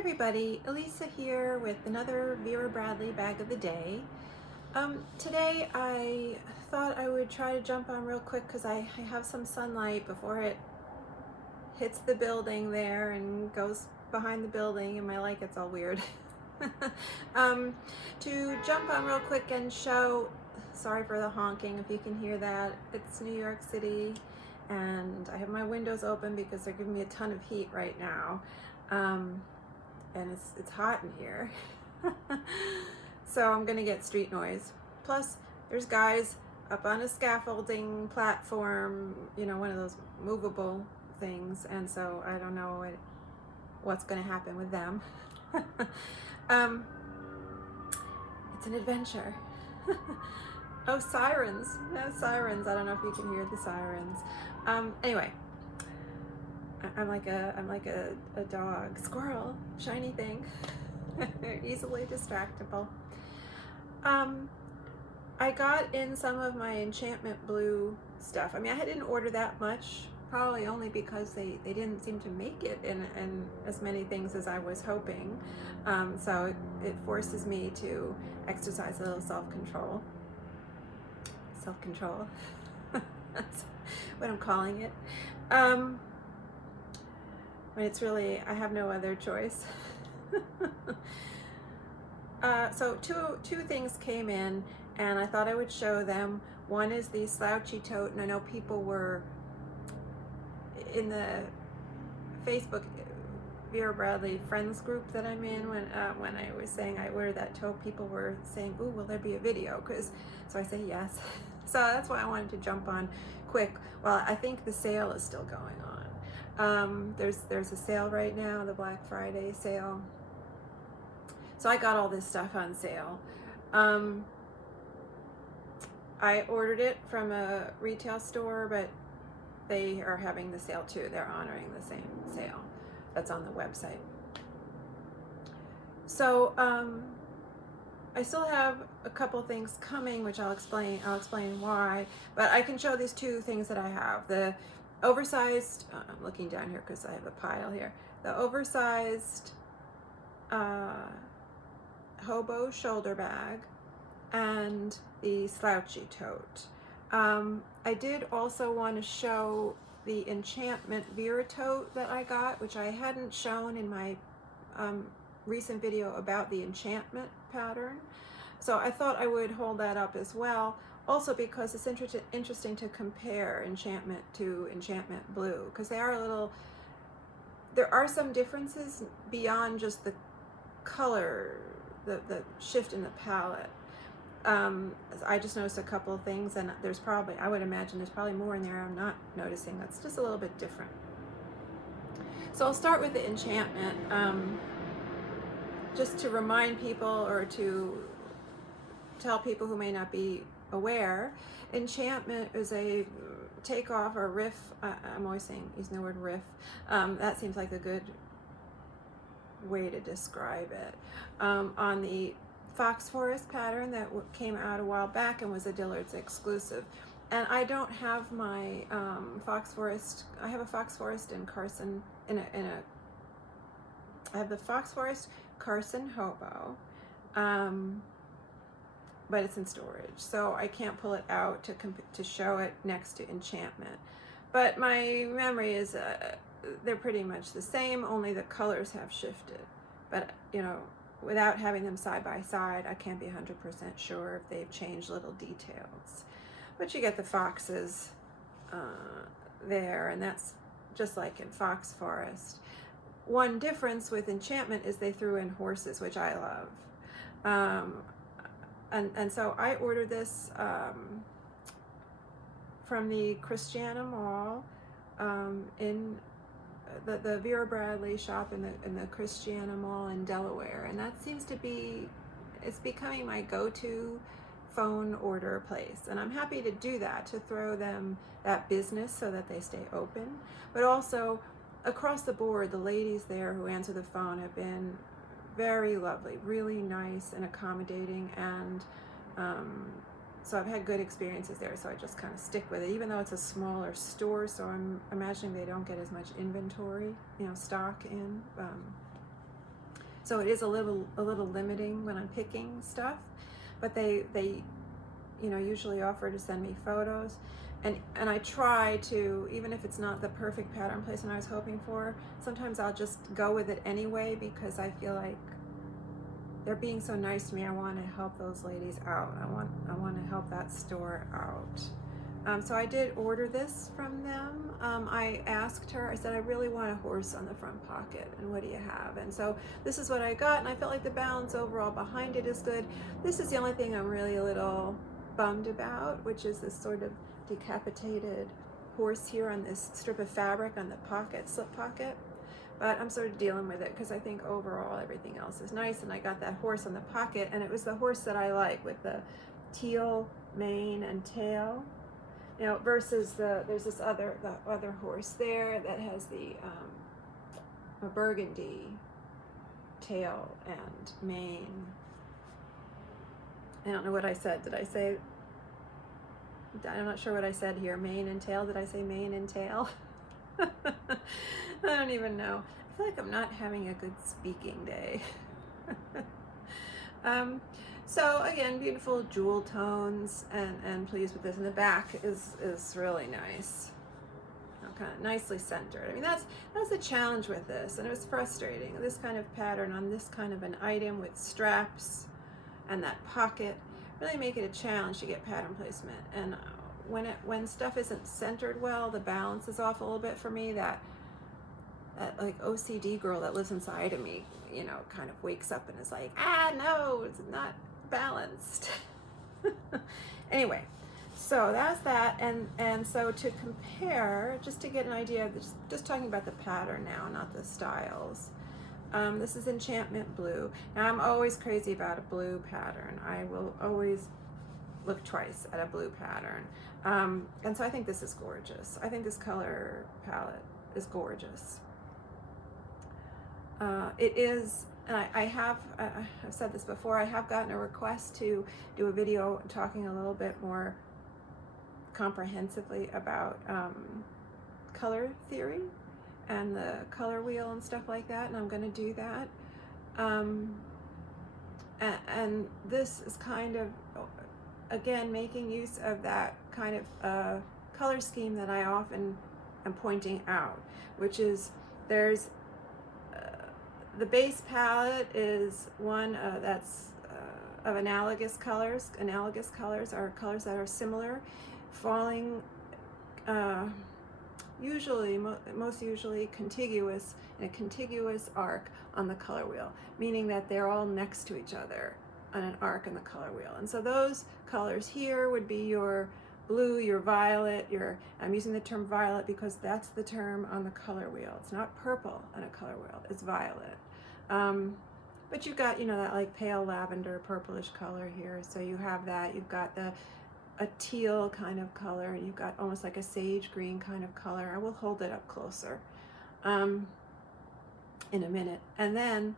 everybody, Elisa here with another Vera Bradley bag of the day. Today I thought I would try to jump on real quick because I have some sunlight before it hits the building there and goes behind the building and my light gets all weird. To jump on real quick and show, sorry for the honking if you can hear that, it's New York City and I have my windows open because they're giving me a ton of heat right now. And it's hot in here. So I'm gonna get street noise. Plus there's guys up on a scaffolding platform, you know, one of those movable things, and so I don't know what's gonna happen with them. It's an adventure. Oh, sirens. No sirens. I don't know if you can hear the sirens. Anyway, I'm like a dog, squirrel, shiny thing, easily distractible. I got in some of my Enchantment Blue stuff. I mean, I didn't order that much, probably only because they didn't seem to make it in as many things as I was hoping. So it forces me to exercise a little self-control. Self-control, that's what I'm calling it. When it's really, I have no other choice. So two things came in and I thought I would show them. One is the Slouchy Tote, and I know people were in the Facebook Vera Bradley friends group that I'm in when I was saying I ordered that tote, people were saying, "Ooh, will there be a video?" So I say yes. So that's why I wanted to jump on quick. Well, I think the sale is still going on. There's a sale right now, the Black Friday sale. So I got all this stuff on sale. I ordered it from a retail store, but they are having the sale too. They're honoring the same sale that's on the website. So I still have a couple things coming, which I'll explain why, but I can show these two things that I have. The oversized, I'm looking down here because I have a pile here. The oversized Hobo shoulder bag and the Slouchy Tote. I did also want to show the Enchantment Vera tote that I got, which I hadn't shown in my recent video about the enchantment pattern. So I thought I would hold that up as well, also because it's interesting to compare Enchantment to Enchantment Blue, because there are some differences beyond just the color, the shift in the palette. I just noticed a couple of things, and I would imagine there's probably more in there I'm not noticing that's just a little bit different. So I'll start with the Enchantment, just to remind people or to tell people who may not be aware. Enchantment is a takeoff or riff. I'm always using the word riff. That seems like a good way to describe it. On the Fox Forest pattern that came out a while back and was a Dillard's exclusive. And I don't have my Fox Forest. I have a Fox Forest in Carson I have the Fox Forest Carson Hobo, but it's in storage, so I can't pull it out to show it next to Enchantment. But my memory is they're pretty much the same, only the colors have shifted. But you know, without having them side by side, I can't be 100% sure if they've changed little details. But you get the foxes there, and that's just like in Fox Forest. One difference with Enchantment is they threw in horses, which I love. And so I ordered this from the Christiana Mall in the Vera Bradley shop in the Christiana Mall in Delaware, and that seems to be, it's becoming my go-to phone order place, and I'm happy to do that, to throw them that business so that they stay open. But also across the board, the ladies there who answer the phone have been very lovely, really nice and accommodating, and so I've had good experiences there, so I just kind of stick with it, even though it's a smaller store, so I'm imagining they don't get as much inventory, you know, stock in. So it is a little limiting when I'm picking stuff, but they usually offer to send me photos, and I try to, even if it's not the perfect pattern placement I was hoping for, sometimes I'll just go with it anyway because I feel like they're being so nice to me. I want to help those ladies out. I want to help that store out. So I did order this from them. I asked her, I said, I really want a horse on the front pocket, and what do you have? And so this is what I got, and I felt like the balance overall behind it is good. This is the only thing I'm really a little bummed about, which is this sort of decapitated horse here on this strip of fabric on the pocket, slip pocket. But I'm sort of dealing with it because I think overall everything else is nice, and I got that horse on the pocket, and it was the horse that I like, with the teal mane and tail. Versus there's this other horse there that has a burgundy tail and mane. I don't know what I said. Did I say? I'm not sure what I said here. Mane and tail. Did I say mane and tail? I don't even know. I feel like I'm not having a good speaking day. So again, beautiful jewel tones, and pleased with this. And the back is really nice, kind of nicely centered. I mean, that's the challenge with this, and it was frustrating. This kind of pattern on this kind of an item with straps and that pocket really make it a challenge to get pattern placement. And when stuff isn't centered well, the balance is off a little bit for me. That like OCD girl that lives inside of me, kind of wakes up and is like, no, it's not balanced. Anyway, so that's that, and so to compare, just to get an idea of this, just talking about the pattern now, not the styles. This is Enchantment Blue. Now I'm always crazy about a blue pattern. I will always look twice at a blue pattern, and so I think this is gorgeous. I think this color palette is gorgeous. It is, and I've said this before, I have gotten a request to do a video talking a little bit more comprehensively about color theory and the color wheel and stuff like that, and I'm going to do that. And this is kind of, again, making use of that kind of color scheme that I often am pointing out, which is there's the base palette is one that's of analogous colors. Analogous colors are colors that are similar, falling most usually contiguous, in a contiguous arc on the color wheel, meaning that they're all next to each other on an arc in the color wheel. And so those colors here would be your blue, your violet, I'm using the term violet because that's the term on the color wheel. It's not purple on a color wheel, it's violet. But you've got, that like pale lavender, purplish color here. So you have that, you've got a teal kind of color, and you've got almost like a sage green kind of color. I will hold it up closer in a minute. And then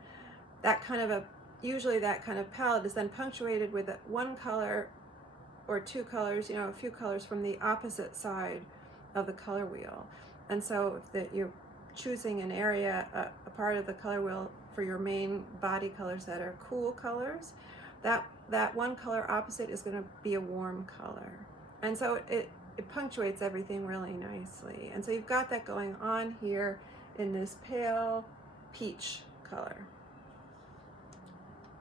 usually that kind of palette is then punctuated with one color or two colors, a few colors from the opposite side of the color wheel. And so if you're choosing an area, a part of the color wheel for your main body colors that are cool colors, that one color opposite is going to be a warm color. And so it punctuates everything really nicely. And so you've got that going on here in this pale peach color.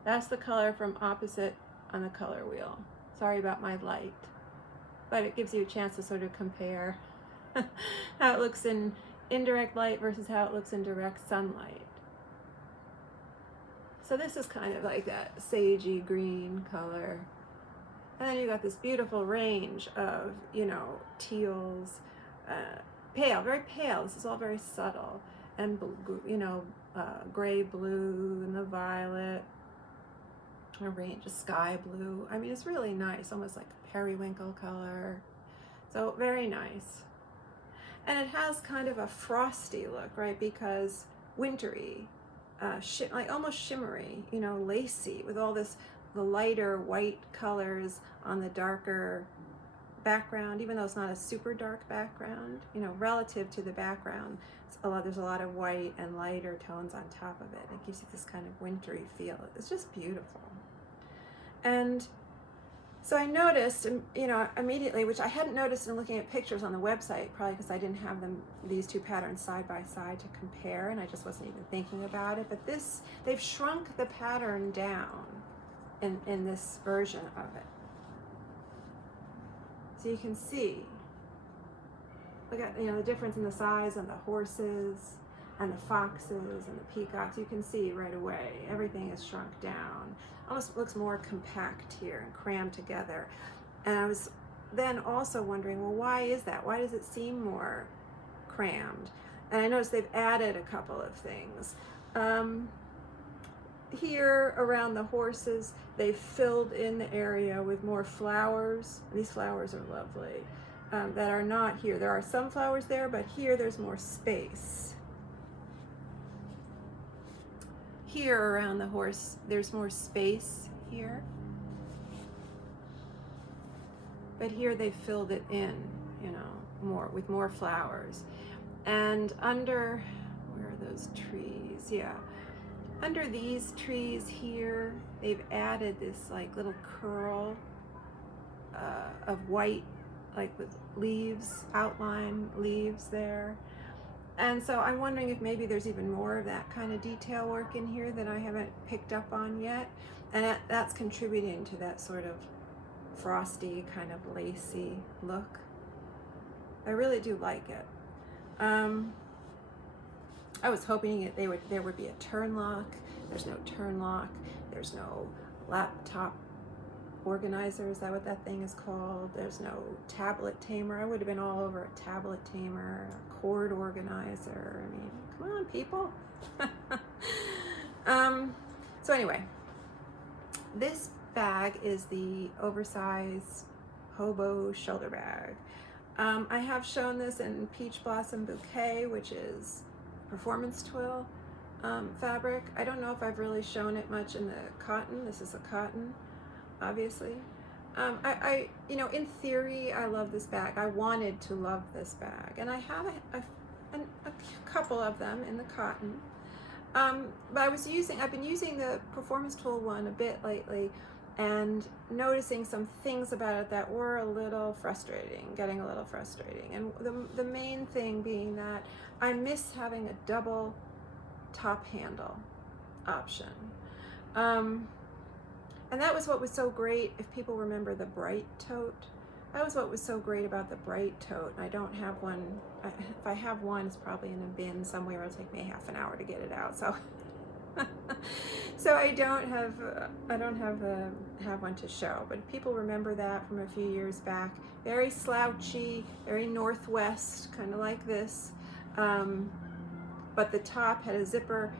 That's the color from opposite on the color wheel. Sorry about my light, but it gives you a chance to sort of compare how it looks in indirect light versus how it looks in direct sunlight. So this is kind of like that sagey green color. And then you got this beautiful range of, teals, pale, very pale. This is all very subtle. And, gray blue and the violet. A range of sky blue. I mean, it's really nice, almost like a periwinkle color. So very nice. And it has kind of a frosty look, right? Because wintry, like almost shimmery, lacy, with all the lighter white colors on the darker background, even though it's not a super dark background, you know, relative to the background, there's a lot of white and lighter tones on top of it. It gives you this kind of wintry feel. It's just beautiful. And so I noticed, you know, immediately, which I hadn't noticed in looking at pictures on the website, probably because I didn't have these two patterns side by side to compare, and I just wasn't even thinking about it. But they've shrunk the pattern down in this version of it. So you can see, look at, you know, the difference in the size of the horses and the foxes and the peacocks. You can see right away, everything is shrunk down. Almost looks more compact here and crammed together. And I was then also wondering, well, why is that? Why does it seem more crammed? And I noticed they've added a couple of things. Here around the horses, they've filled in the area with more flowers. These flowers are lovely, that are not here. There are some flowers there, but here there's more space. Here around the horse, there's more space here. But here they've filled it in, you know, with more flowers. And under, where are those trees? Yeah. Under these trees here, they've added this like little curl of white, like with leaves, outline leaves there. And so I'm wondering if maybe there's even more of that kind of detail work in here that I haven't picked up on yet. And that's contributing to that sort of frosty, kind of lacy look. I really do like it. I was hoping there would be a turn lock. There's no turn lock. There's no laptop organizer. Is that what that thing is called? There's no tablet tamer. I would have been all over a tablet tamer, a cord organizer. I mean, come on, people. So anyway, this bag is the Oversized Hobo shoulder bag. I have shown this in Peach Blossom Bouquet, which is performance twill fabric. I don't know if I've really shown it much in the cotton. This is a cotton, obviously. I you know, in theory, I love this bag. I wanted to love this bag, and I have a couple of them in the cotton. But I've been using the performance twill one a bit lately, and noticing some things about it that were a little frustrating, getting a little frustrating. And the main thing being that I miss having a double top handle option. And that was what was so great, if people remember the Bright tote. That was what was so great about the Bright tote. And I don't have one. If I have one, it's probably in a bin somewhere. It'll take me half an hour to get it out. So so I don't have one to show, but people remember that from a few years back. Very slouchy, very Northwest, kind of like this. But the top had a zipper,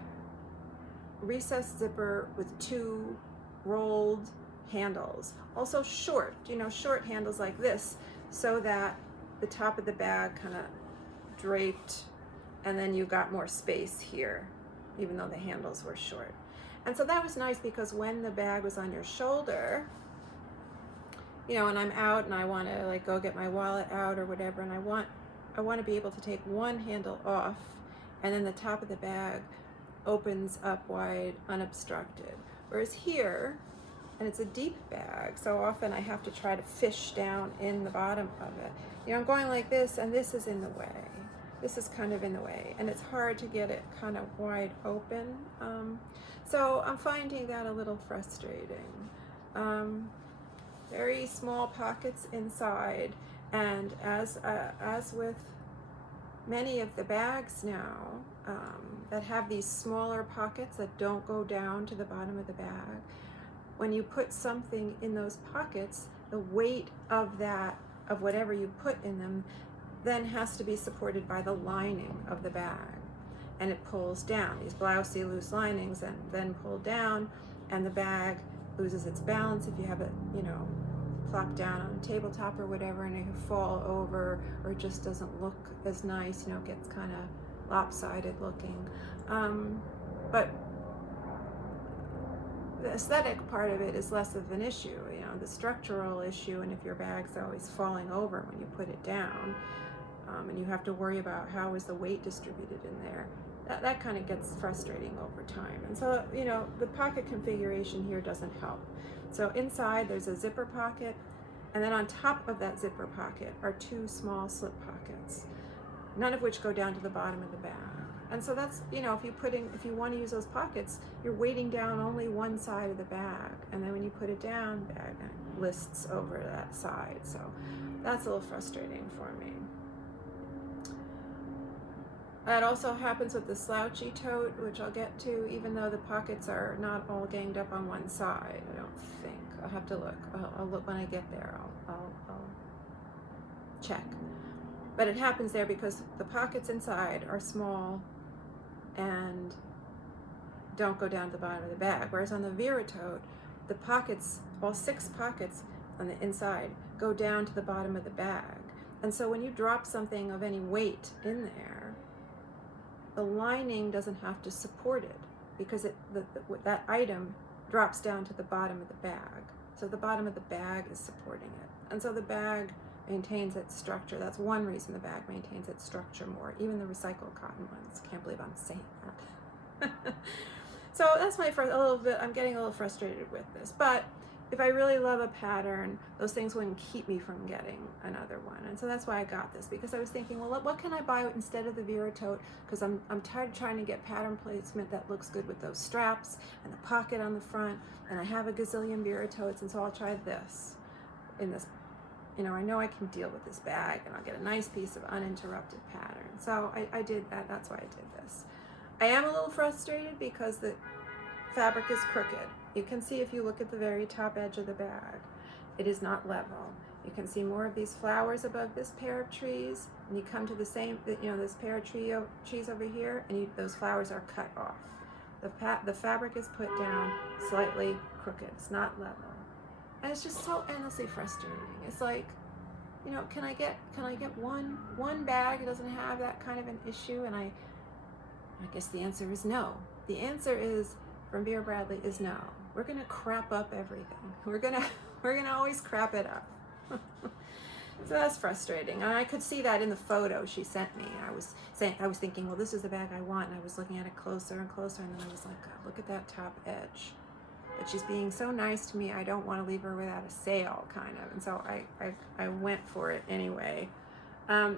recessed zipper with two rolled handles. Also short, you know, short handles like this, so that the top of the bag kind of draped, and then you got more space here, even though the handles were short. And so that was nice, because when the bag was on your shoulder, you know, and I'm out and I want to like go get my wallet out or whatever, and I want to be able to take one handle off, and then the top of the bag opens up wide, unobstructed. Whereas here, and it's a deep bag, so often I have to try to fish down in the bottom of it. You know, I'm going like this, and this is in the way. This is kind of in the way, and it's hard to get it kind of wide open. So I'm finding that a little frustrating. Very small pockets inside, and as with many of the bags now that have these smaller pockets that don't go down to the bottom of the bag, when you put something in those pockets, the weight of whatever you put in them then has to be supported by the lining of the bag, and it pulls down. These blousy loose linings and then pull down, and the bag loses its balance if you have it, you know, plop down on a tabletop or whatever, and it can fall over, or it just doesn't look as nice, you know, it gets kind of lopsided looking. But the aesthetic part of it is less of an issue, you know, the structural issue, and if your bag's always falling over when you put it down, and you have to worry about how is the weight distributed in there, that kind of gets frustrating over time. And so, you know, the pocket configuration here doesn't help. So inside there's a zipper pocket, and then on top of that zipper pocket are two small slip pockets, none of which go down to the bottom of the bag. And so that's, you know, if you want to use those pockets, you're weighting down only one side of the bag, and then when you put it down, the bag lists over that side. So that's a little frustrating for me. That also happens with the Slouchy Tote, which I'll get to, even though the pockets are not all ganged up on one side, I don't think. I'll have to look. I'll look when I get there. I'll check. But it happens there because the pockets inside are small and don't go down to the bottom of the bag. Whereas on the Vera Tote, the pockets, all 6 pockets on the inside, go down to the bottom of the bag. And so when you drop something of any weight in there, the lining doesn't have to support it because that item drops down to the bottom of the bag. So the bottom of the bag is supporting it. And so the bag maintains its structure. That's one reason the bag maintains its structure more. Even the recycled cotton ones. Can't believe I'm saying that. So that's my first, I'm getting a little frustrated with this. But if I really love a pattern, those things wouldn't keep me from getting another one. And so that's why I got this, because I was thinking, well, what can I buy instead of the Vera Tote? Because I'm tired of trying to get pattern placement that looks good with those straps and the pocket on the front. And I have a gazillion Vera Totes, and so I'll try this in this. You know, I know I can deal with this bag, and I'll get a nice piece of uninterrupted pattern. So I did that. That's why I did this. I am a little frustrated because the fabric is crooked. You can see if you look at the very top edge of the bag, it is not level. You can see more of these flowers above this pair of trees, and you come to the same, you know, this pair of trees over here, and those flowers are cut off. The fabric is put down slightly crooked. It's not level. And it's just so endlessly frustrating. It's like, you know, can I get one bag that doesn't have that kind of an issue? And I guess the answer is no. The answer is, from Vera Bradley, is no. We're gonna crap up everything. We're gonna always crap it up. So that's frustrating. And I could see that in the photo she sent me. I was thinking, well, this is the bag I want, and I was looking at it closer and closer, and then I was like, God, look at that top edge. But she's being so nice to me, I don't want to leave her without a sale, kind of. And so I went for it anyway.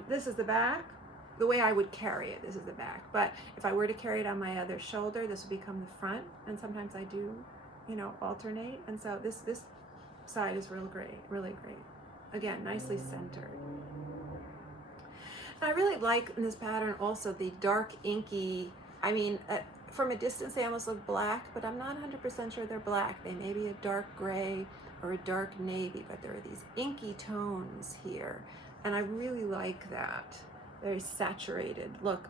This is the back. The way I would carry it, this is the back. But if I were to carry it on my other shoulder, this would become the front. And sometimes I do, you know, alternate. And so this side is really great. Again, nicely centered. And I really like in this pattern also the dark inky, I mean, from a distance they almost look black, but I'm not 100% sure they're black. They may be a dark gray or a dark navy, but there are these inky tones here. And I really like that. Very saturated look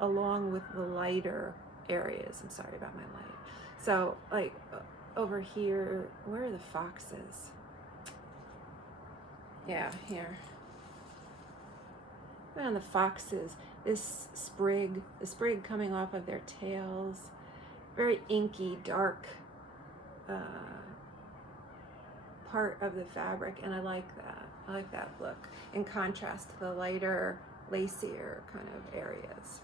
along with the lighter areas. I'm sorry about my light. So like over here, where are the foxes? Yeah, here. And the foxes, the sprig coming off of their tails, very inky, dark part of the fabric, and I like that. I like that look in contrast to the lighter, lacier kind of areas.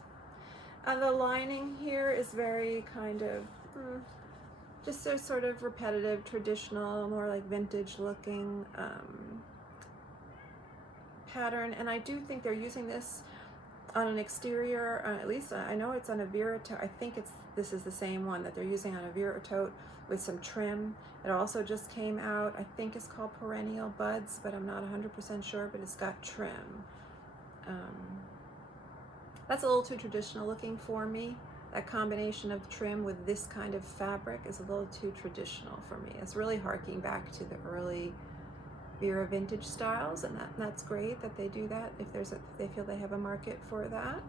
The lining here is very kind of just a sort of repetitive, traditional, more like vintage looking pattern, and I do think they're using this on an exterior, at least I know it's on a Vera Tote. I think this is the same one that they're using on a Vera Tote with some trim. It also just came out, I think it's called Perennial Buds, but I'm not 100% sure, but it's got trim. That's a little too traditional looking for me. That combination of trim with this kind of fabric is a little too traditional for me. It's really harking back to the early Vera vintage styles, and that's great that they do that if they feel they have a market for that.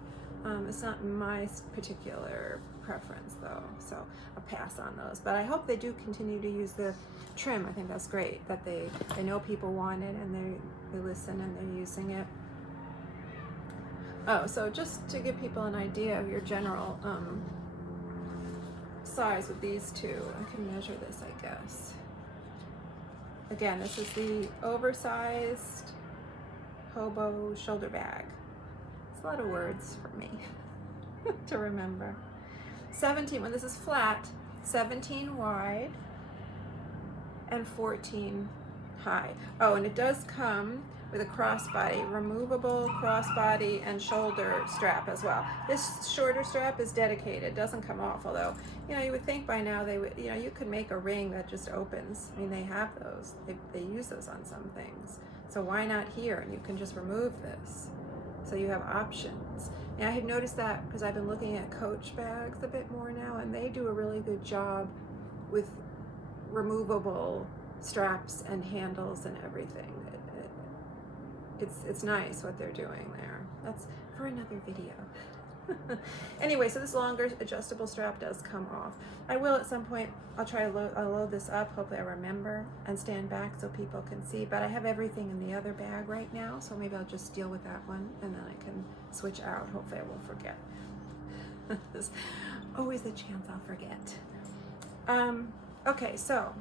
It's not my particular preference though, so I'll pass on those. But I hope they do continue to use the trim. I think that's great that they know people want it and they listen and they're using it. Oh, so just to give people an idea of your general size with these two. I can measure this, I guess. Again, this is the oversized Hobo shoulder bag. It's a lot of words for me to remember. 17, when this is flat, 17 wide and 14 high. Oh, and it does come with a crossbody, removable crossbody and shoulder strap as well. This shorter strap is dedicated, doesn't come off, although, you know, you would think by now they would, you know, you could make a ring that just opens. I mean, they have those, they use those on some things. So why not here? And you can just remove this. So you have options. And I had noticed that because I've been looking at Coach bags a bit more now, and they do a really good job with removable straps and handles and everything. It's nice what they're doing there. That's for another video. Anyway, so this longer adjustable strap does come off. I will at some point, I'll try to load this up, hopefully I remember, and stand back so people can see, but I have everything in the other bag right now, so maybe I'll just deal with that one and then I can switch out. Hopefully I won't forget. There's always a chance I'll forget. Okay, so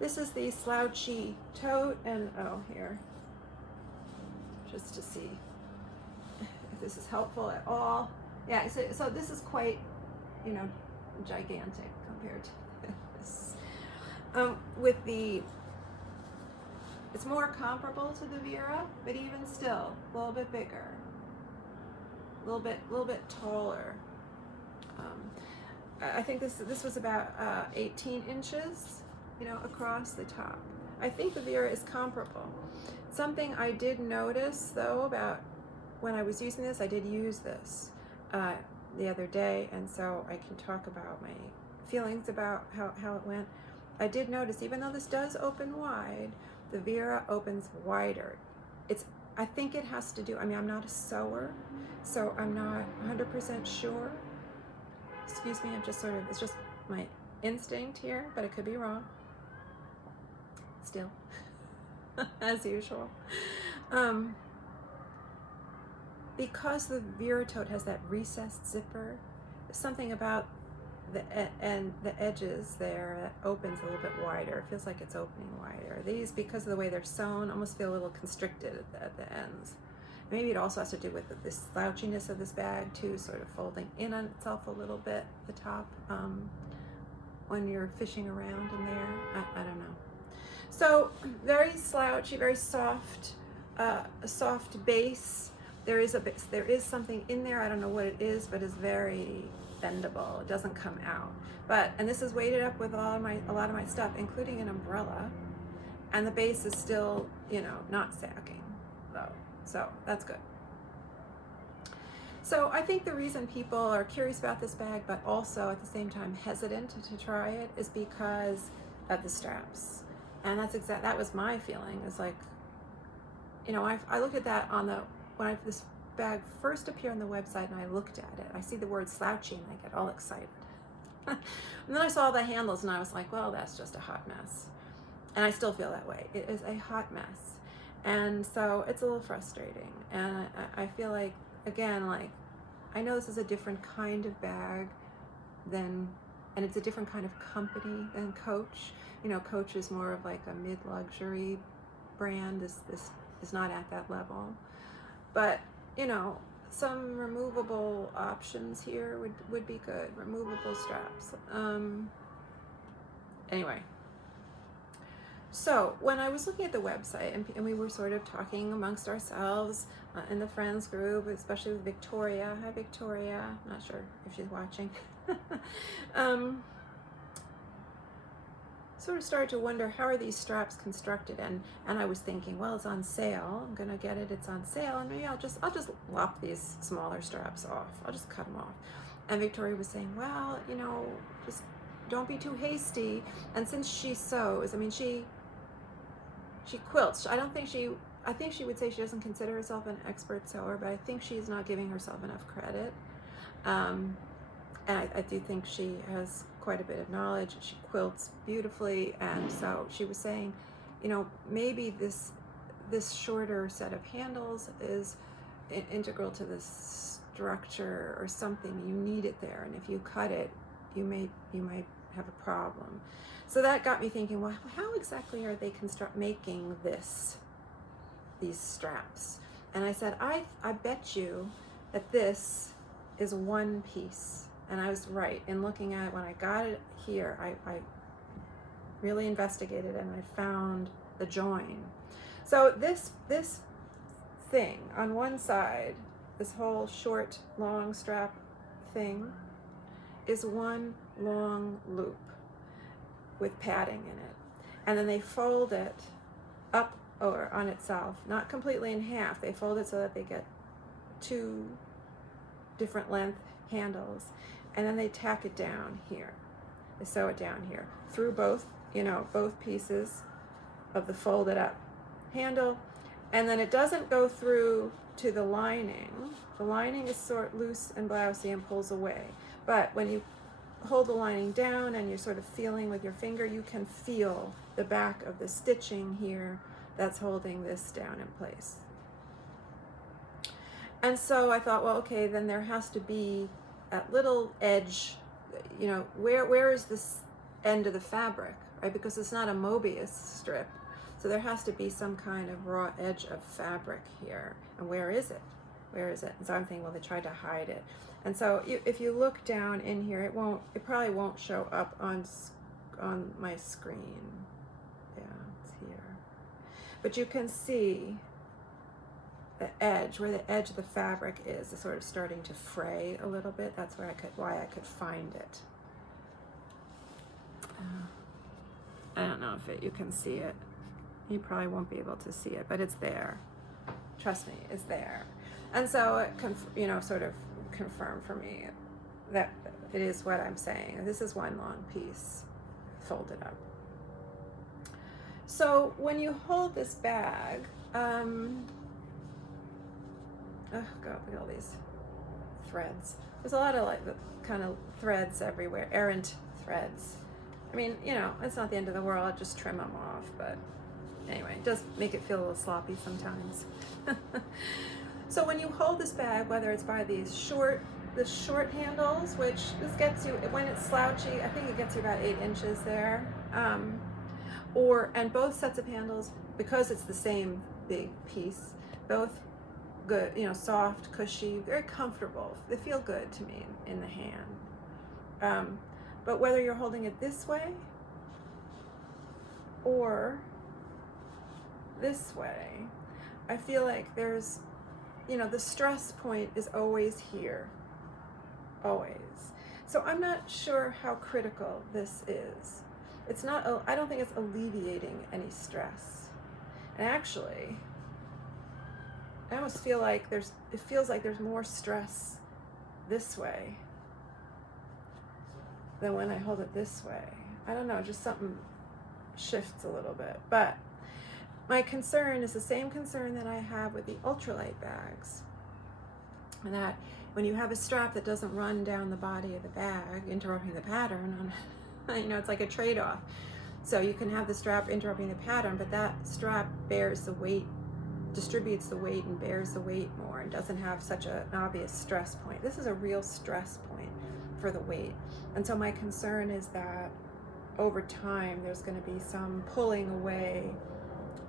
this is the Slouchy Tote, and oh, here, just to see if this is helpful at all. Yeah, so this is quite, you know, gigantic compared to this. With the, it's more comparable to the Vera, but even still, a little bit bigger, a little bit taller. I think this was about 18 inches, you know, across the top. I think the Vera is comparable. Something I did notice though about when I was using this, I did use this the other day, and so I can talk about my feelings about how it went. I did notice, even though this does open wide, the Vera opens wider. I think it has to do, I mean, I'm not a sewer, so I'm not 100% sure. Excuse me, I'm just sort of, it's just my instinct here, but it could be wrong. Still, as usual. Because the Vera Tote has that recessed zipper, something about the edges there that opens a little bit wider. It feels like it's opening wider. These, because of the way they're sewn, almost feel a little constricted at the ends. Maybe it also has to do with the slouchiness of this bag too, sort of folding in on itself a little bit, the top, when you're fishing around in there. I don't know. So very slouchy, very soft, a soft base. There is something in there. I don't know what it is, but it's very bendable. It doesn't come out. And this is weighted up with a lot of my stuff, including an umbrella, and the base is still, you know, not sagging though. So that's good. So I think the reason people are curious about this bag, but also at the same time hesitant to try it, is because of the straps. And that was my feeling. It's like, you know, I looked at that when this bag first appeared on the website, and I looked at it. I see the word slouchy and I get all excited. And then I saw the handles and I was like, well, that's just a hot mess. And I still feel that way. It is a hot mess. And so it's a little frustrating. And I feel like, again, like, I know this is a different kind of bag and it's a different kind of company than Coach. You know, Coach is more of like a mid-luxury brand. This is not at that level. But, you know, some removable options here would be good. Removable straps. Anyway. So when I was looking at the website, and we were sort of talking amongst ourselves in the friends group, especially with Victoria. Hi, Victoria. Not sure if she's watching. Sort of started to wonder, how are these straps constructed? And I was thinking, well, it's on sale. I'm gonna get it. It's on sale, and maybe I'll just lop these smaller straps off. I'll just cut them off. And Victoria was saying, well, you know, just don't be too hasty. And since she sews, I mean, she quilts. I think she would say she doesn't consider herself an expert sewer, but I think she's not giving herself enough credit. And I do think she has quite a bit of knowledge. She quilts beautifully, and so she was saying, you know, maybe this shorter set of handles is integral to this structure or something. You need it there, and if you cut it, you might have a problem. So that got me thinking, well, how exactly are they making these straps? And I said, I bet you that this is one piece. And I was right in looking at it. When I got it here, I really investigated and I found the join. So this thing on one side, this whole short, long strap thing, is one long loop with padding in it. And then they fold it up or on itself, not completely in half. They fold it so that they get two different length handles. And then they tack it down here. They sew it down here through both pieces of the folded up handle. And then it doesn't go through to the lining. The lining is sort of loose and blousy and pulls away. But when you hold the lining down and you're sort of feeling with your finger, you can feel the back of the stitching here that's holding this down in place. And so I thought, well, okay, then there has to be that little edge, where is this end of the fabric, right? Because it's not a Mobius strip. So there has to be some kind of raw edge of fabric here. And where is it? Where is it? And so I'm thinking, well, they tried to hide it. And so if you look down in here, it probably won't show up on my screen. Yeah, it's here. But you can see the edge, where the edge of the fabric is sort of starting to fray a little bit. That's why I could find it. I don't know if you can see it. You probably won't be able to see it, but it's there. Trust me, it's there. And so it sort of confirmed for me that it is what I'm saying. This is one long piece folded up. So when you hold this bag, oh God, look at all these threads. There's a lot of like the kind of threads everywhere, errant threads. I mean, it's not the end of the world. I'll just trim them off, but anyway, it does make it feel a little sloppy sometimes. So when you hold this bag, whether it's by the short handles, which this gets you, when it's slouchy, I think it gets you about 8 inches there, and both sets of handles, because it's the same big piece, both good, soft, cushy, very comfortable. They feel good to me in the hand. But whether you're holding it this way or this way, I feel like there's, the stress point is always here, always. So I'm not sure how critical this is. It's not, I don't think it's alleviating any stress. And actually, I almost feel like it feels like there's more stress this way than when I hold it this way. I don't know, just something shifts a little bit. But my concern is the same concern that I have with the ultralight bags. And that when you have a strap that doesn't run down the body of the bag, interrupting the pattern, it's like a trade-off. So you can have the strap interrupting the pattern, but that strap bears the weight, distributes the weight and bears the weight more and doesn't have such an obvious stress point. This is a real stress point for the weight. And so my concern is that over time there's going to be some pulling away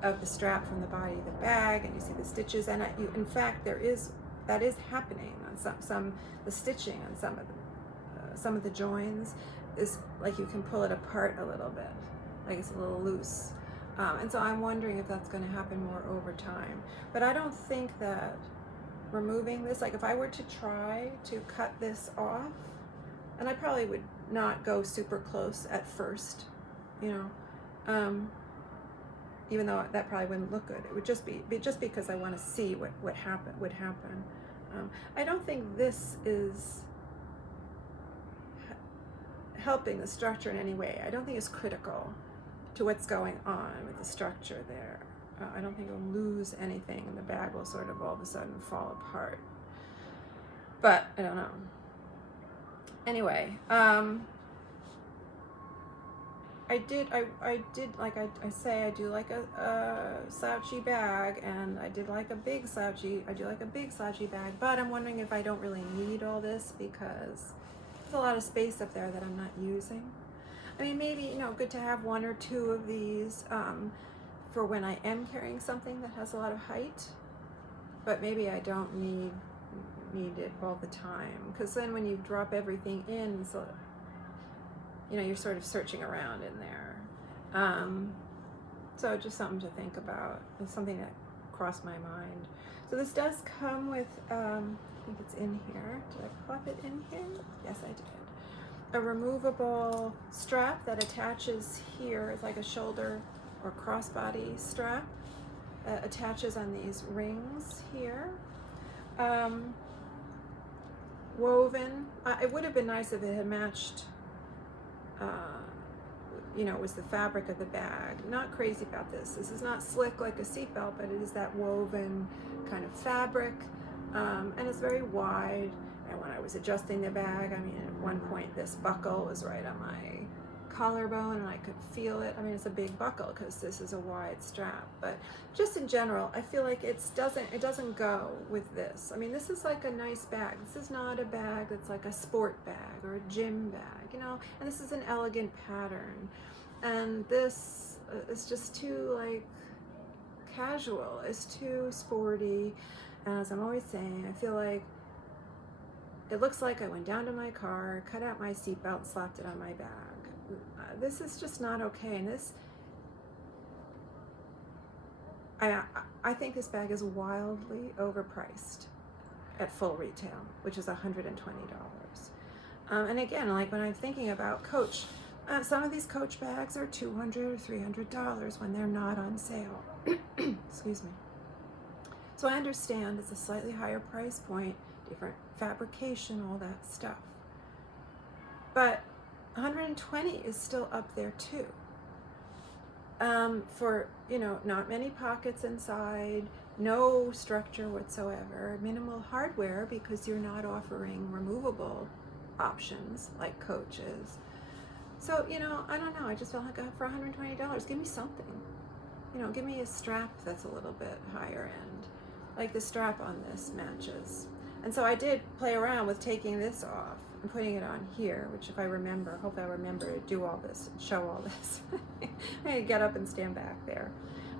of the strap from the body of the bag, and you see the stitches, and in fact that is happening on the stitching on some of the joins is like you can pull it apart a little bit, like it's a little loose. And so I'm wondering if that's going to happen more over time. But I don't think that removing this, like if I were to try to cut this off, and I probably would not go super close at first, even though that probably wouldn't look good. It would just be because I want to see what would happen. I don't think this is helping the structure in any way. I don't think it's critical to what's going on with the structure there. I don't think it'll lose anything and the bag will sort of all of a sudden fall apart. But I don't know. Anyway, I did, like I say, I do like a slouchy bag, and I do like a big slouchy bag, but I'm wondering if I don't really need all this, because There's a lot of space up there that I'm not using. I mean, maybe, you know, good to have one or two of these for when I am carrying something that has a lot of height, but maybe I don't need it all the time, because then when you drop everything in, so you know, you're sort of searching around in there. So just something to think about. It's something that crossed my mind. So this does come with, I think it's in here. Did I plop it in here? Yes, I did. A removable strap that attaches here. It's like a shoulder or crossbody strap. Attaches on these rings here. Woven. It would have been nice if it had matched, you know, it was the fabric of the bag. Not crazy about this. This is not slick like a seatbelt, but it is that woven kind of fabric, and it's very wide. And when I was adjusting the bag, I mean, at one point this buckle was right on my collarbone and I could feel it. I mean, it's a big buckle because this is a wide strap, but just in general, I feel like it doesn't go with this. I mean, this is like a nice bag. This is not a bag that's like a sport bag or a gym bag, you know, and this is an elegant pattern. And this is just too like casual. It's too sporty. And as I'm always saying, I feel like it looks like I went down to my car, cut out my seatbelt, and slapped it on my bag. This is just not okay. And this, I think this bag is wildly overpriced at full retail, which is $120. And again, like when I'm thinking about Coach, some of these Coach bags are $200 or $300 when they're not on sale. Excuse me. So I understand it's a slightly higher price point, different fabrication, all that stuff. But 120 is still up there too. For, you know, not many pockets inside, no structure whatsoever, minimal hardware because you're not offering removable options like Coach is. So, you know, I don't know, I just felt like for $120, give me something. You know, give me a strap that's a little bit higher end. Like the strap on this matches. And so I did play around with taking this off and putting it on here, which if I remember, hope I remember to do all this, show all this. I had to get up and stand back there.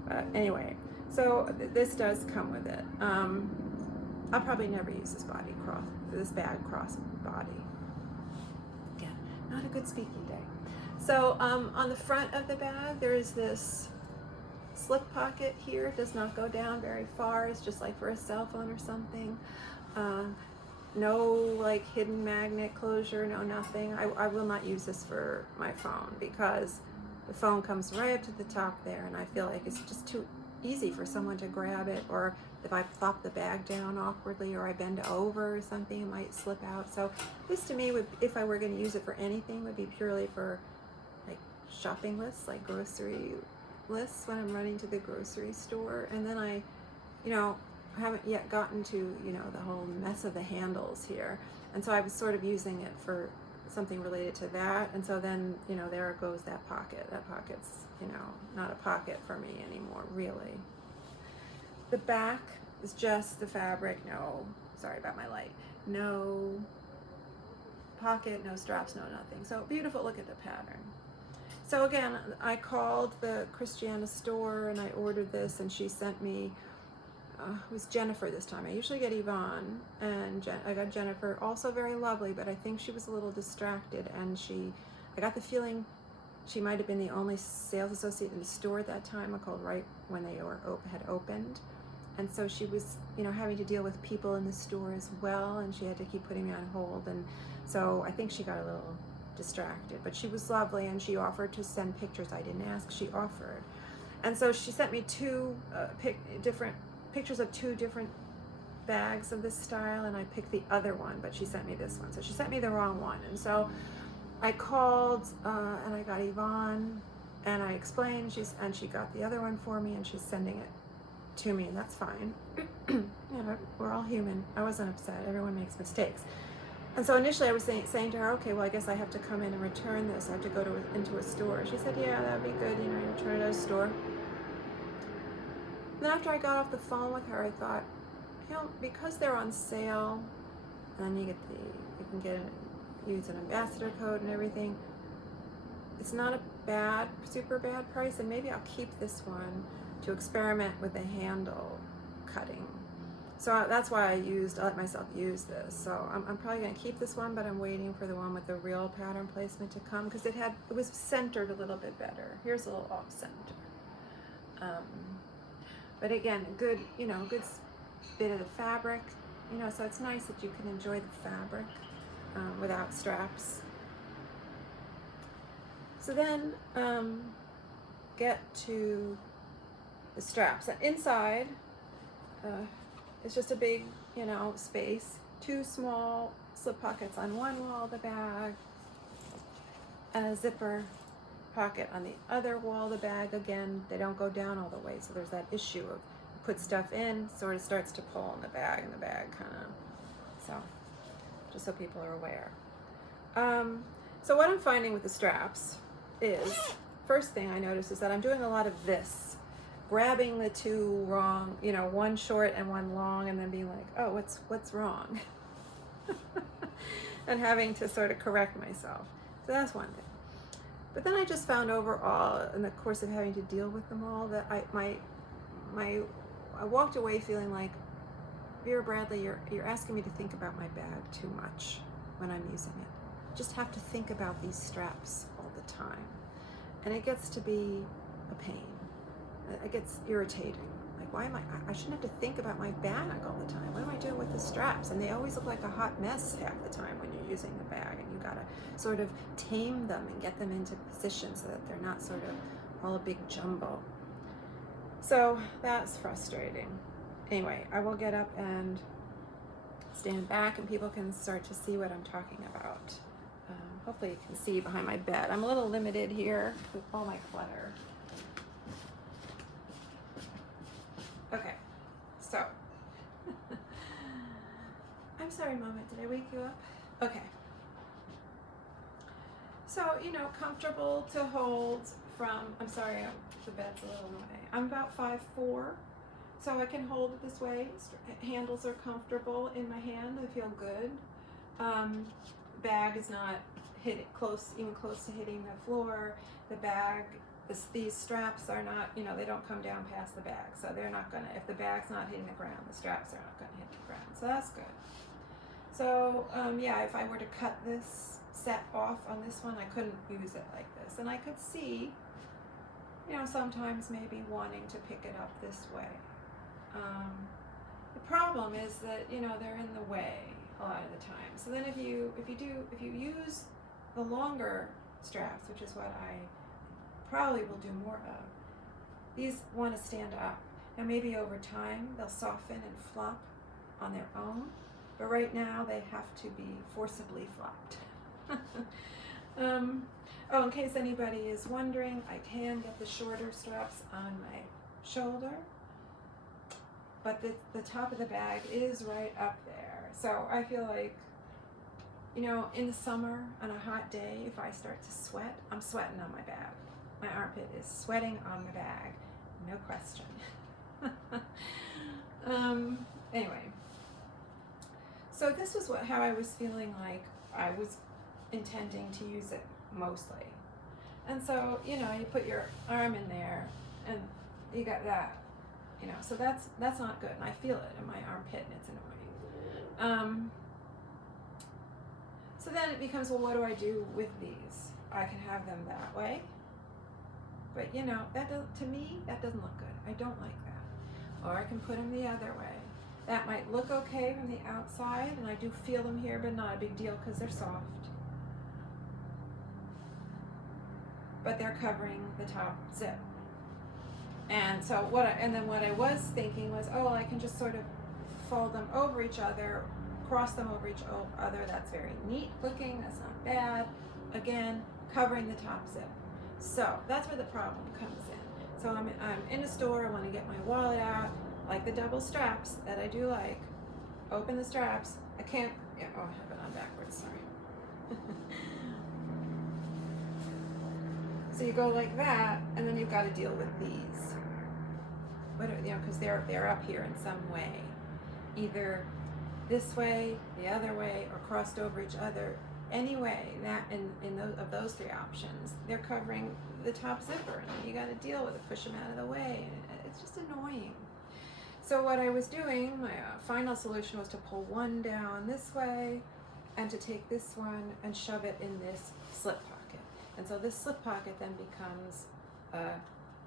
But anyway, so this does come with it. I'll probably never use this bag cross body. Again, not a good speaking day. So on the front of the bag, there is this slip pocket here. It does not go down very far. It's just like for a cell phone or something. No like hidden magnet closure, no nothing. I will not use this for my phone because the phone comes right up to the top there, and I feel like it's just too easy for someone to grab it, or if I plop the bag down awkwardly or I bend over or something, it might slip out. So this to me would, if I were going to use it for anything, would be purely for like shopping lists, like grocery lists when I'm running to the grocery store. And then I, you know, haven't yet gotten to, you know, the whole mess of the handles here. And so I was sort of using it for something related to that. And so then, you know, there goes that pocket. That pocket's, you know, not a pocket for me anymore, really. The back is just the fabric. No, sorry about my light. No pocket, no straps, no nothing. So beautiful, look at the pattern. So again, I called the Christiana store and I ordered this, and she sent me, it was Jennifer this time. I usually get Yvonne, and I got Jennifer, also very lovely, but I think she was a little distracted, and I got the feeling she might have been the only sales associate in the store at that time. I called right when they had opened. And so she was, you know, having to deal with people in the store as well, and she had to keep putting me on hold. And so I think she got a little distracted, but she was lovely, and she offered to send pictures. I didn't ask, she offered. And so she sent me two different pictures of two different bags of this style, and I picked the other one, but she sent me this one. So she sent me the wrong one. And so I called and I got Yvonne, and I explained, and she got the other one for me, and she's sending it to me, and that's fine. You know, we're all human. I wasn't upset. Everyone makes mistakes. And so initially I was saying to her, okay, well, I guess I have to come in and return this. I have to go into a store. She said, yeah, that'd be good. You know, you return it at a store. And then after I got off the phone with her, I thought, you know, because they're on sale, and then you can get use an ambassador code and everything. It's not a bad, super bad price, and maybe I'll keep this one to experiment with the handle cutting. So that's why I let myself use this. So I'm probably going to keep this one, but I'm waiting for the one with the real pattern placement to come, because it was centered a little bit better. Here's a little off center. But again, good bit of the fabric, so it's nice that you can enjoy the fabric without straps. So then get to the straps. And inside it's just a big, space, 2 small slip pockets on one wall of the bag, and a zipper pocket on the other wall of the bag. Again, they don't go down all the way, so there's that issue of put stuff in, sort of starts to pull in the bag, and the bag kind of, so just so people are aware. So what I'm finding with the straps is, first thing I notice is that I'm doing a lot of this, grabbing the 2 wrong, one short and one long, and then being like, oh, what's wrong? And having to sort of correct myself. So that's one thing. But then I just found overall, in the course of having to deal with them all, that I walked away feeling like, Vera Bradley, you're asking me to think about my bag too much when I'm using it. I just have to think about these straps all the time. And it gets to be a pain. It gets irritating. Like, why am I shouldn't have to think about my bag all the time. What am I doing with the straps? And they always look like a hot mess half the time when you're using the bag, and you gotta sort of tame them and get them into position so that they're not sort of all a big jumble. So that's frustrating. Anyway, I will get up and stand back and people can start to see what I'm talking about. Hopefully you can see behind my bed. I'm a little limited here with all my clutter. Okay, so, I'm sorry, Mama, did I wake you up? Okay. So, comfortable to hold from, I'm sorry, the bed's a little in the way. I'm about 5'4", so I can hold it this way. Handles are comfortable in my hand, I feel good. Bag is not even close to hitting the floor. The bag, these straps are not, they don't come down past the bag, so they're not gonna, if the bag's not hitting the ground, the straps are not gonna hit the ground, so that's good. So yeah, if I were to cut this set off on this one, I couldn't use it like this, and I could see, sometimes maybe wanting to pick it up this way. The problem is that, they're in the way a lot of the time. So then if you use the longer straps, which is what I probably will do more of, these want to stand up. Now maybe over time they'll soften and flop on their own, but right now they have to be forcibly flopped. Oh, in case anybody is wondering, I can get the shorter straps on my shoulder, but the top of the bag is right up there. So I feel like, in the summer on a hot day, if I start to sweat, I'm sweating on my bag. My armpit is sweating on the bag, no question. Anyway, so this was how I was feeling like I was intending to use it mostly. And so, you put your arm in there and you got that, so that's not good. And I feel it in my armpit and it's annoying. So then it becomes, well, what do I do with these? I can have them that way. But to me, that doesn't look good. I don't like that. Or I can put them the other way. That might look okay from the outside, and I do feel them here, but not a big deal because they're soft. But they're covering the top zip. And so what I was thinking was, oh, I can just sort of fold them over each other, cross them over each other. That's very neat looking. That's not bad. Again, covering the top zip. So that's where the problem comes in. So I'm in a store, I want to get my wallet out, like the double straps that I do like. Open the straps. I can't, I have it on backwards, sorry. So you go like that, and then you've got to deal with these. Because they're up here in some way. Either this way, the other way, or crossed over each other. Anyway, that in those of those three options, they're covering the top zipper, and then you got to deal with it, push them out of the way, and it's just annoying. So what I was doing, my final solution was to pull one down this way, and to take this one and shove it in this slip pocket. And so this slip pocket then becomes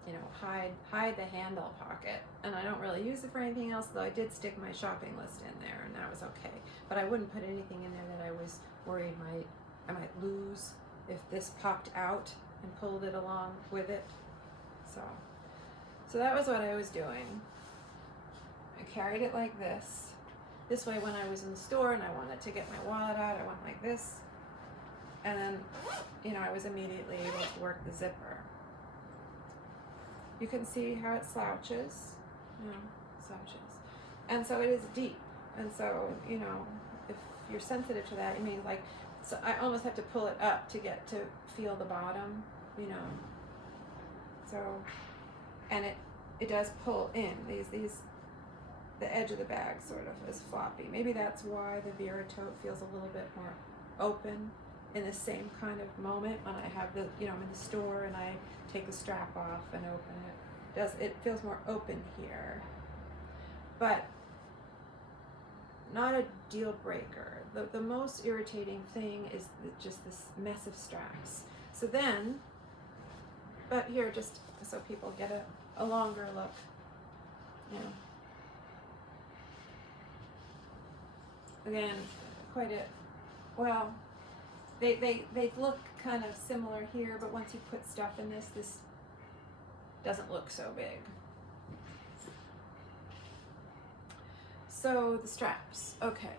you know, hide the handle pocket. And I don't really use it for anything else, though I did stick my shopping list in there, and that was okay. But I wouldn't put anything in there that I was worried I might lose if this popped out and pulled it along with it. So that was what I was doing. I carried it like this. This way, when I was in the store and I wanted to get my wallet out, I went like this. And then, you know, I was immediately able to work the zipper. You can see how it slouches, you know, slouches. And so it is deep. And so, you know, if you're sensitive to that, I mean, like, so I almost have to pull it up to get to feel the bottom, you know. So, and it does pull in. The edge of the bag sort of is floppy. Maybe that's why the Vera tote feels a little bit more open in the same kind of moment when I have the, you know, I'm in the store and I take the strap off and open it. It feels more open here, but not a deal breaker. The most irritating thing is just this mess of straps. So then, but here, just so people get a longer look, you know. Again, quite a, well, they look kind of similar here, but once you put stuff in this doesn't look so big. So the straps, okay.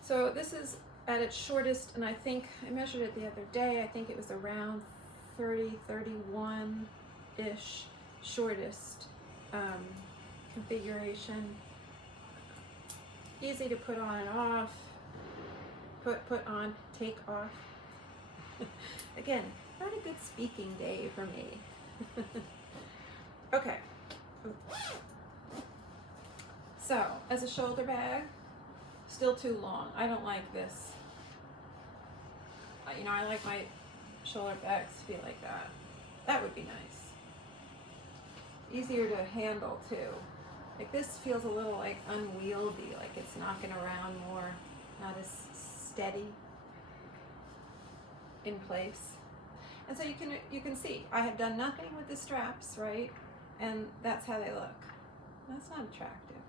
So this is at its shortest, and I think I measured it the other day. I think it was around 30, 31-ish shortest configuration. Easy to put on and off, put on, take off. Again, not a good speaking day for me. Okay. So, as a shoulder bag, still too long. I don't like this. You know, I like my shoulder bags to be like that. That would be nice. Easier to handle too. Like this feels a little like unwieldy, like it's knocking around more, not as steady in place. And so you can see I have done nothing with the straps, right? And that's how they look. That's not attractive.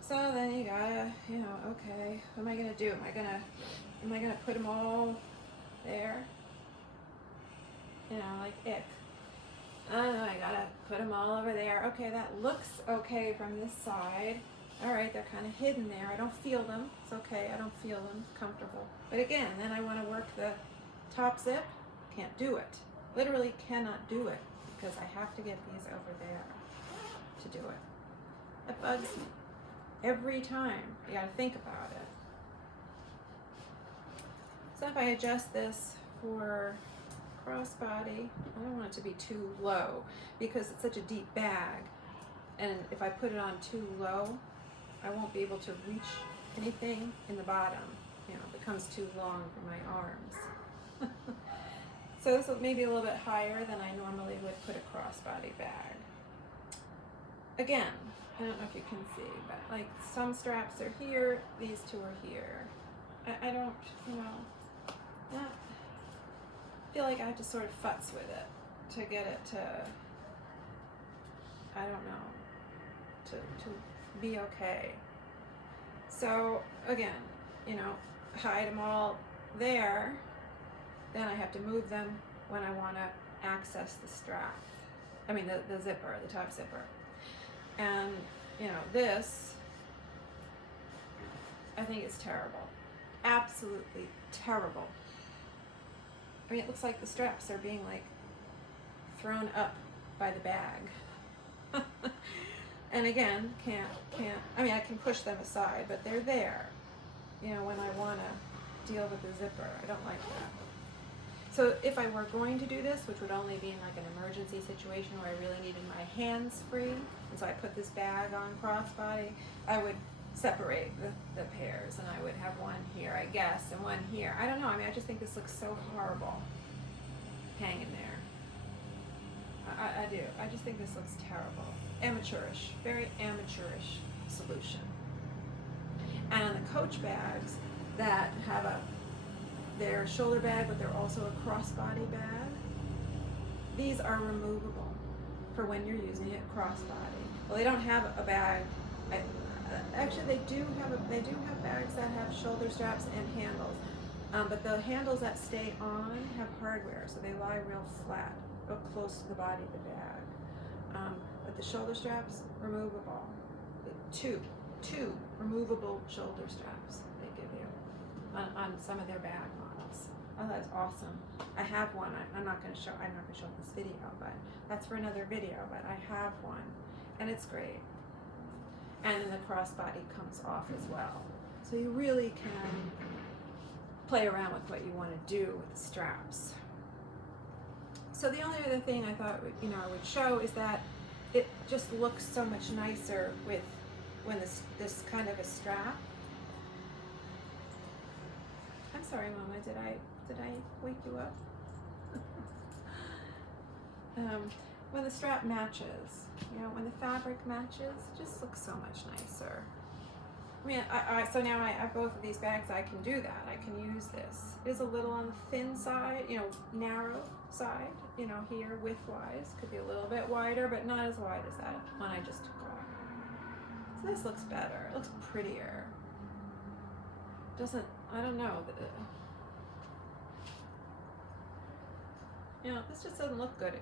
So then you gotta, you know, okay, what am I gonna do? Am I gonna put them all there? You know, like ick. Oh, I gotta put them all over there. Okay, that looks okay from this side. All right, they're kind of hidden there. I don't feel them. It's okay, I don't feel them. It's comfortable. But again, then I want to work the top zip. Can't do it. Literally cannot do it because I have to get these over there to do it. It bugs me. Every time you gotta think about it. So if I adjust this for crossbody, I don't want it to be too low because it's such a deep bag, and if I put it on too low, I won't be able to reach anything in the bottom. You know, it becomes too long for my arms. So this will maybe a little bit higher than I normally would put a crossbody bag. Again, I don't know if you can see, but like some straps are here, these two are here. I don't, you know, not feel like I have to sort of futz with it to get it to, I don't know, to be okay. So again, you know, hide them all there, then I have to move them when I want to access the strap. I mean the zipper, the top zipper. And you know, this I think is terrible. Absolutely terrible. I mean, it looks like the straps are being like thrown up by the bag. And again, can't, I mean, I can push them aside, but they're there, you know, when I want to deal with the zipper. I don't like that. So if I were going to do this, which would only be in like an emergency situation where I really needed my hands free, and so I put this bag on crossbody, I would separate the pairs, and I would have one here, I guess, and one here. I don't know. I mean, I just think this looks so horrible hanging there. I do. I just think this looks terrible. Amateurish. Very amateurish solution. And the Coach bags that have their shoulder bag, but they're also a crossbody bag, these are removable for when you're using it crossbody. Well, they don't have a bag. Actually, they do have bags that have shoulder straps and handles, but the handles that stay on have hardware, so they lie real flat, real close to the body of the bag. But the shoulder straps, removable. Two removable shoulder straps they give you on some of their bag models. Oh, that's awesome. I have one. I'm not going to show in this video, but that's for another video. But I have one, and it's great. And then the crossbody comes off as well, so you really can play around with what you want to do with the straps. So the only other thing I thought I would show is that it just looks so much nicer with when this kind of a strap. I'm sorry, Mama. Did I wake you up? When the strap matches, when the fabric matches, it just looks so much nicer. I mean, so now I have both of these bags. I can do that. I can use this. It is a little on the thin side, narrow side, here width-wise. Could be a little bit wider, but not as wide as that one I just took off. So this looks better. It looks prettier. I don't know. This just doesn't look good.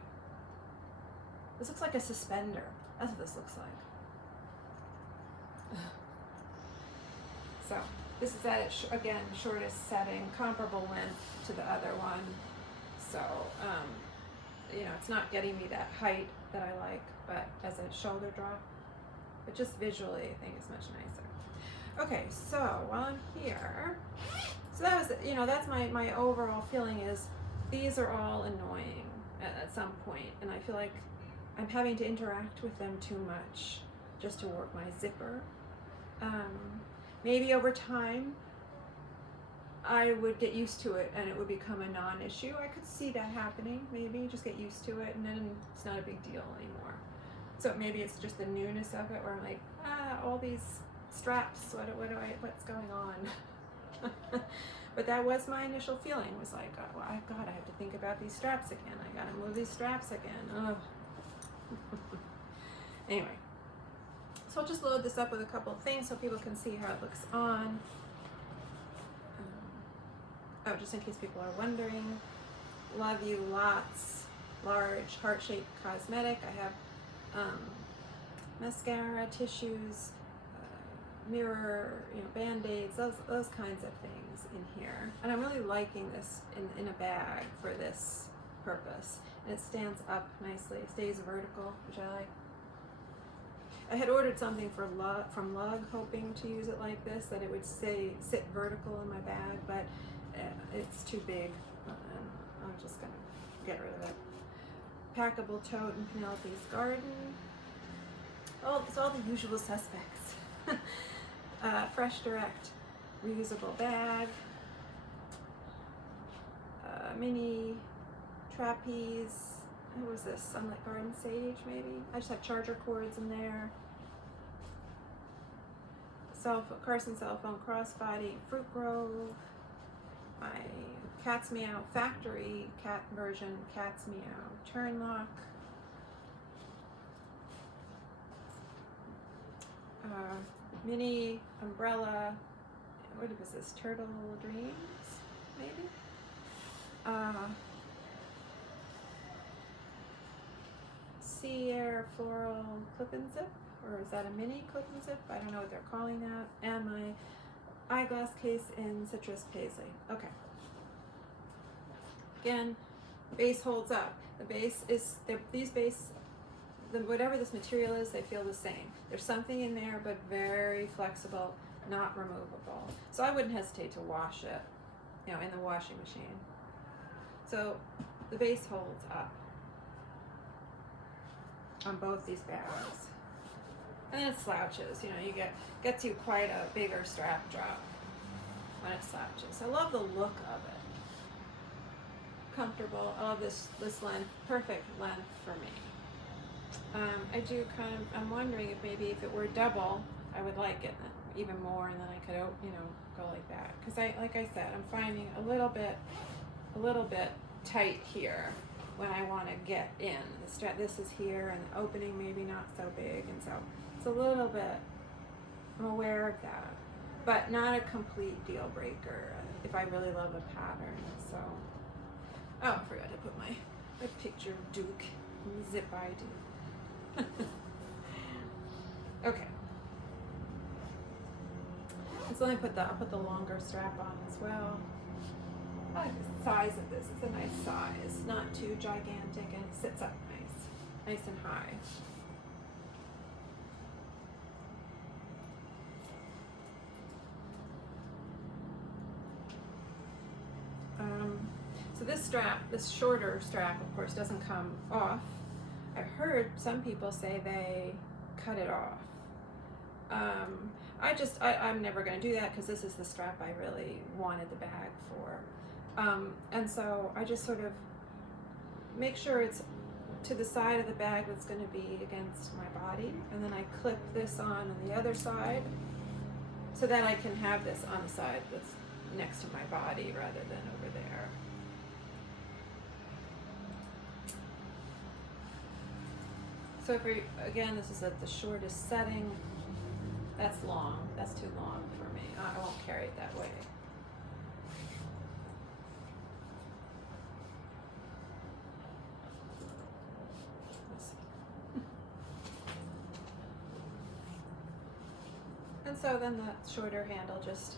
This looks like a suspender. That's what this looks like. So this is at its, again, shortest setting, comparable length to the other one. So, it's not getting me that height that I like, but as a shoulder drop, but just visually, I think it's much nicer. Okay, so while I'm here, so that was, that's my overall feeling is these are all annoying at some point, and I feel like I'm having to interact with them too much just to work my zipper. Maybe over time I would get used to it and it would become a non-issue. I could see that happening, maybe just get used to it and then it's not a big deal anymore. So maybe it's just the newness of it where I'm like, all these straps, what's going on? But that was my initial feeling, was like, oh, I have to think about these straps again. I gotta move these straps again. Ugh. Anyway, so I'll just load this up with a couple of things so people can see how it looks on. Just in case people are wondering, Love You Lots large heart-shaped cosmetic. I have mascara, tissues, mirror, band-aids, those kinds of things in here. And I'm really liking this in a bag for this purpose. And it stands up nicely. It stays vertical, which I like. I had ordered something from Lug, hoping to use it like this, that it would sit vertical in my bag, but it's too big, and I'm just gonna get rid of it. Packable tote in Penelope's Garden. Oh, it's all the usual suspects. Fresh Direct reusable bag. Mini trapeze. What was this? Sunlit Garden Sage, maybe? I just have charger cords in there. Carson cell phone crossbody, Fruit Grove. My Cat's Meow factory cat version, Cat's Meow turn lock. Mini umbrella. What was this? Turtle Dreams, maybe? Sea Air floral clip and zip, or is that a mini clip and zip? I don't know what they're calling that. And my eyeglass case in Citrus Paisley. Okay. Again, base holds up. The base is, whatever this material is, they feel the same. There's something in there, but very flexible, not removable. So I wouldn't hesitate to wash it, in the washing machine. So the base holds up on both these bags. And then it slouches, you know, you gets you quite a bigger strap drop when it slouches. I love the look of it. Comfortable. I love this length, perfect length for me. I do kind of, I'm wondering if maybe if it were double, I would like it even more, and then I could, you know, go like that. Because like I said, I'm finding a little bit tight here when I want to get in. This is here, and the opening maybe not so big, and so it's a little bit, I'm aware of that, but not a complete deal breaker if I really love a pattern. So, oh, I forgot to put my picture of Duke in the zip ID. Okay. And so I'll put the longer strap on as well. I like the size of this. It's a nice size, not too gigantic, and it sits up nice and high. So this strap, this shorter strap, of course, doesn't come off. I've heard some people say they cut it off. I'm never going to do that because this is the strap I really wanted the bag for. And so I just sort of make sure it's to the side of the bag that's going to be against my body, and then I clip this on the other side so that I can have this on the side that's next to my body rather than over there. So again, this is at the shortest setting. That's long. That's too long for me. I won't carry it that way. And so then the shorter handle just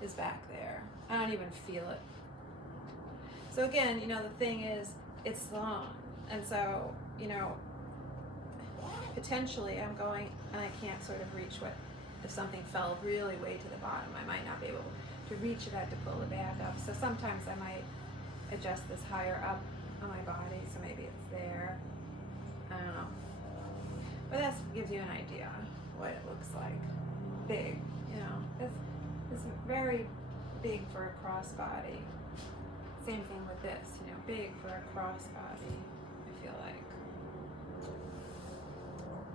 is back there. I don't even feel it. So again, you know, the thing is, it's long. And so, you know, potentially I'm going, and I can't sort of reach if something fell really way to the bottom, I might not be able to reach it. I have to pull the bag up. So sometimes I might adjust this higher up on my body, so maybe it's there. I don't know. But that gives you an idea what it looks like. Big, you know. It's very big for a crossbody. Same thing with this, you know, big for a crossbody, I feel like.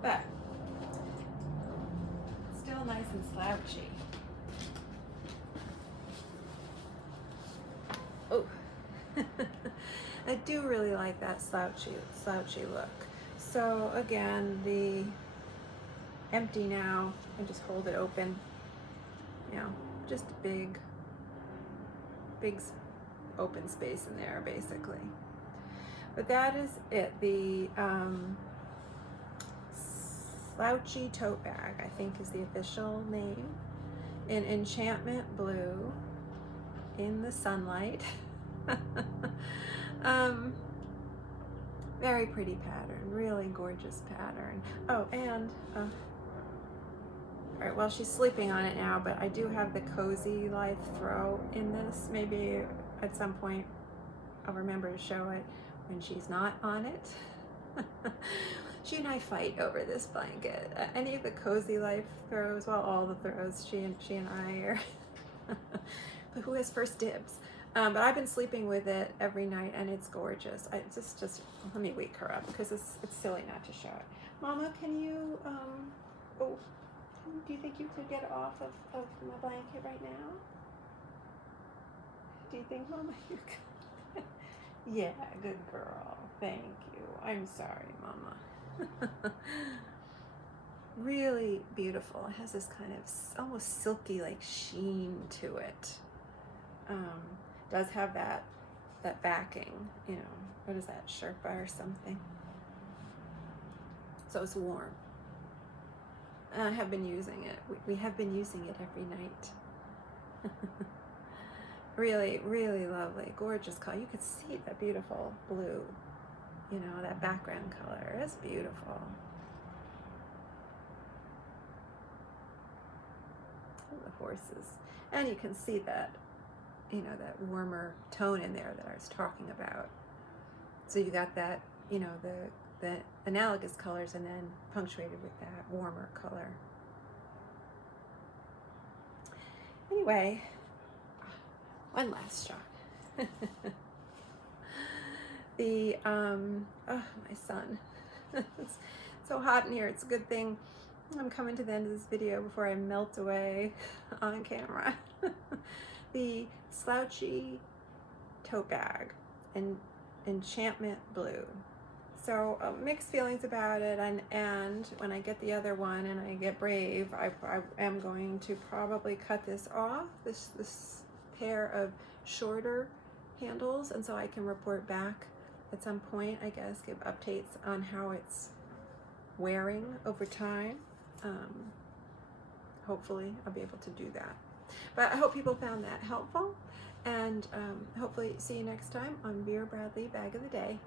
But still nice and slouchy. Oh, I do really like that slouchy look. So again, the empty now, and just hold it open. You know, just big open space in there, basically. But that is it. The Slouchy Tote Bag, I think, is the official name, in Enchantment Blue, in the sunlight. Very pretty pattern, really gorgeous pattern. Oh, and all right, well, she's sleeping on it now, but I do have the Cozy Life throw in this. Maybe at some point I'll remember to show it when she's not on it. She and I fight over this blanket. Any of the Cozy Life throws, well, all the throws, she and I are, but who has first dibs? But I've been sleeping with it every night, and it's gorgeous. Just let me wake her up because it's silly not to show it. Mama, can you, do you think you could get off of my blanket right now? Do you think, Mama, you could? Yeah, good girl. Thank you. I'm sorry, Mama. Really beautiful. It has this kind of almost silky like sheen to it. Does have that backing, you know, what is that, Sherpa or something? So it's warm. And I have been using it. We have been using it every night. Really, really lovely, gorgeous color. You could see that beautiful blue, you know, that background color. It's beautiful. The horses. And you can see that, you know, that warmer tone in there that I was talking about. So you got that, you know, the analogous colors and then punctuated with that warmer color. Anyway, one last shot. The, oh, my son. It's so hot in here. It's a good thing I'm coming to the end of this video before I melt away on camera. The Slouchy Tote bag in Enchantment Blue. So mixed feelings about it, and when I get the other one and I get brave, I am going to probably cut this off, this pair of shorter handles, and so I can report back at some point, I guess, give updates on how it's wearing over time. Hopefully I'll be able to do that. But I hope people found that helpful, and hopefully see you next time on Vera Bradley Bag of the Day.